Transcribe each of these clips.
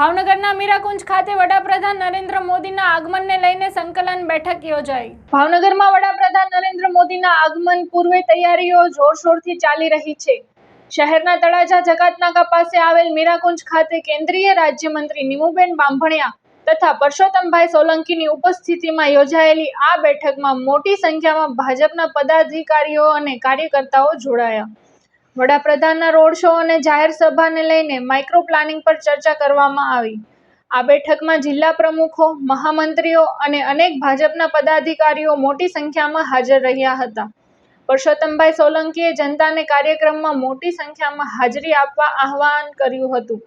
ભાવનગરના મીરાકુંજ ખાતે વડાપ્રધાન નરેન્દ્ર મોદીના આગમનને લઈને સંકલન બેઠક યોજાઈ. ભાવનગરમાં વડાપ્રધાન નરેન્દ્ર મોદીના આગમન પૂર્વે તૈયારીઓ જોરશોરથી ચાલી રહી છે. શહેરના તળાજા જકાતનાકા પાસે આવેલ મીરાકુંજ ખાતે કેન્દ્રીય રાજ્યમંત્રી નિમુબેન બાંભણિયા તથા પરસોત્તમભાઈ સોલંકીની ઉપસ્થિતિમાં યોજાયેલી આ બેઠકમાં મોટી સંખ્યામાં ભાજપના પદાધિકારીઓ અને કાર્યકર્તાઓ જોડાયા. વડાપ્રધાનના રોડ શો અને જાહેર સભાને લઈને માઇક્રો પ્લાનિંગ પર ચર્ચા કરવામાં આવી. આ બેઠકમાં જિલ્લા પ્રમુખો, મહામંત્રીઓ અને અનેક ભાજપના પદાધિકારીઓ મોટી સંખ્યામાં હાજર રહ્યા હતા. પરસોત્તમભાઈ સોલંકીએ જનતાને કાર્યક્રમમાં મોટી સંખ્યામાં હાજરી આપવા આહવાન કર્યું હતું.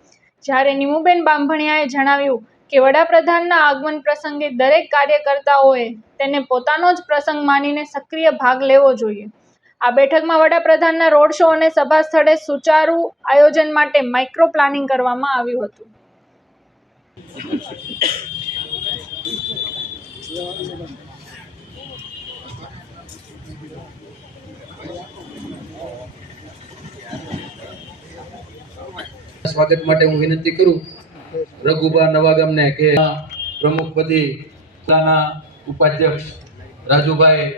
જ્યારે નિમુબેન બાંભણિયાએ જણાવ્યું કે વડાપ્રધાનના આગમન પ્રસંગે દરેક કાર્યકર્તાઓએ તેને પોતાનો જ પ્રસંગ માનીને સક્રિય ભાગ લેવો જોઈએ. આ બેઠકમાં વડાપ્રધાનના રોડ શો અને સભા સ્થળે સુચારુ આયોજન માટે માઇક્રો પ્લાનિંગ કરવામાં આવ્યું હતું. સ્વાગત માટે હું વિનંતી કરું રઘુબા નવાગામને કે પ્રમુખપદી જિલ્લાના ઉપાધ્યક્ષ રાજુભાઈ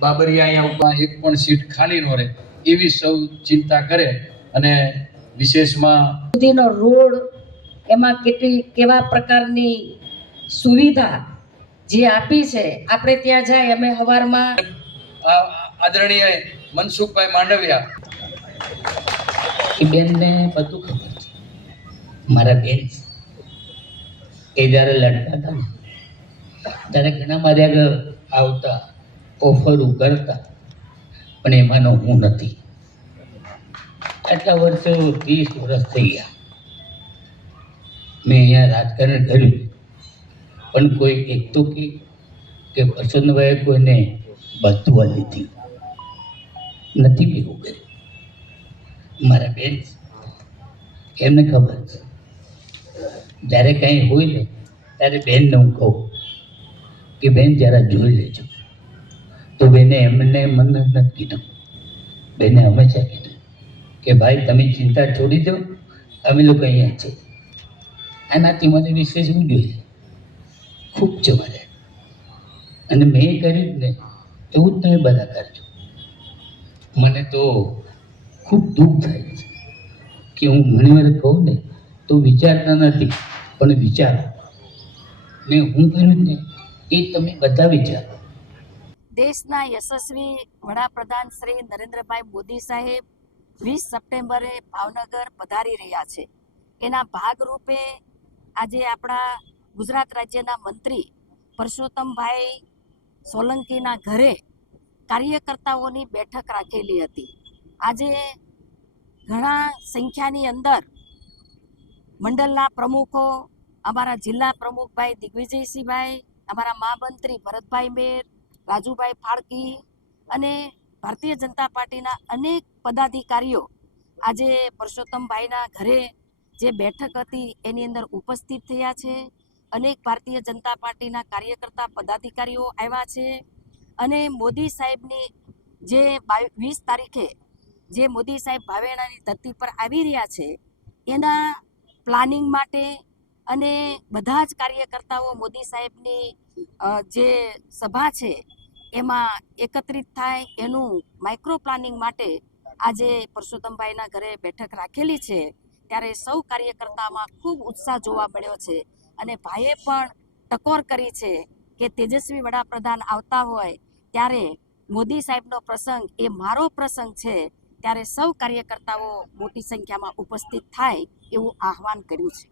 બાબરિયા અહીંયા ઊભા એક પણ સીટ ખાલી ન રહે એવી સૌ ચિંતા કરે અને વિશેષમાં સુધીનો રોડ એમાં કેટલી કેવા પ્રકારની સુવિધા જે આપી છે આપણે ત્યાં જાય અમે હવારમાં આદરણીય મનસુખભાઈ માંડવિયા. એ બેનને બધું ખબર છે. મારા બેન એ જ્યારે લડતા હતા ને ત્યારે ઘણા મારે આગળ આવતા. ઓફરો કરતા. પણ એમાંનો હું નથી. આટલા વર્ષે ત્રીસ વર્ષ થઈ ગયા. મેં અહીંયા રાજકારણ કર્યું. પણ કોઈ એક તો કે પ્રસન્નભાઈએ કોઈને બધું લીધી. નથી ભેગું કર્યું મારા બેન એમને ખબર છે. જ્યારે કંઈ હોય ને, ત્યારે બેનને હું કહું કે બેન જરા જોઈ લેજો. તો બેને એમને મને નથી કીધું. બેને હંમેશા કીધું કે ભાઈ, તમે ચિંતા છોડી દો, અમે લોકો અહીંયા છે. એનાથી મને વિશેષ ઉડ્યો જોઈએ ખૂબ છે મારે અને મેં કર્યું ને, એવું જ તમે બધા કરજો. મને તો ખૂબ દુઃખ થાય છે કે હું ઘણી વાર કહું ને, તો વિચારતા નથી, પણ વિચારો. ને હું કર્યું ને, એ તમે બધા વિચારો. દેશના યશસ્વી વડાપ્રધાન શ્રી નરેન્દ્રભાઈ મોદી સાહેબ વીસ સપ્ટેમ્બરે ભાવનગર પધારી રહ્યા છે. એના ભાગરૂપે આજે આપણા ગુજરાત રાજ્યના મંત્રી પરસોત્તમભાઈ સોલંકીના ઘરે કાર્યકર્તાઓની બેઠક રાખેલી હતી. આજે ઘણા સંખ્યાની અંદર મંડળના પ્રમુખો, અમારા જિલ્લા પ્રમુખભાઈ દિગ્વિજયસિંહભાઈ, અમારા મહામંત્રી ભરતભાઈ મેર રાજુભાઈ ફાળકી અને ભારતીય જનતા પાર્ટીના અનેક પદાધિકારીઓ આજે પરસોત્તમભાઈના ઘરે જે બેઠક હતી એની અંદર ઉપસ્થિત થયા છે. અનેક ભારતીય જનતા પાર્ટીના કાર્યકર્તા પદાધિકારીઓ આવ્યા છે અને મોદી સાહેબની જે વીસ તારીખે જે મોદી સાહેબ ભાવેણાની ધરતી પર આવી રહ્યા છે, એના પ્લાનિંગ માટે અને બધા જ કાર્યકર્તાઓ મોદી સાહેબની જે સભા છે એમાં એકત્રિત થાય એનું માઇક્રો પ્લાનિંગ માટે આજે પરસોત્તમભાઈના ઘરે બેઠક રાખેલી છે. ત્યારે સૌ કાર્યકર્તામાં ખૂબ ઉત્સાહ જોવા મળ્યો છે અને ભાઈએ પણ ટકોર કરી છે કે તેજસ્વી વડાપ્રધાન આવતા હોય ત્યારે મોદી સાહેબનો પ્રસંગ એ મારો પ્રસંગ છે. ત્યારે સૌ કાર્યકર્તાઓ મોટી સંખ્યામાં ઉપસ્થિત થાય એવું આહવાન કર્યું છે.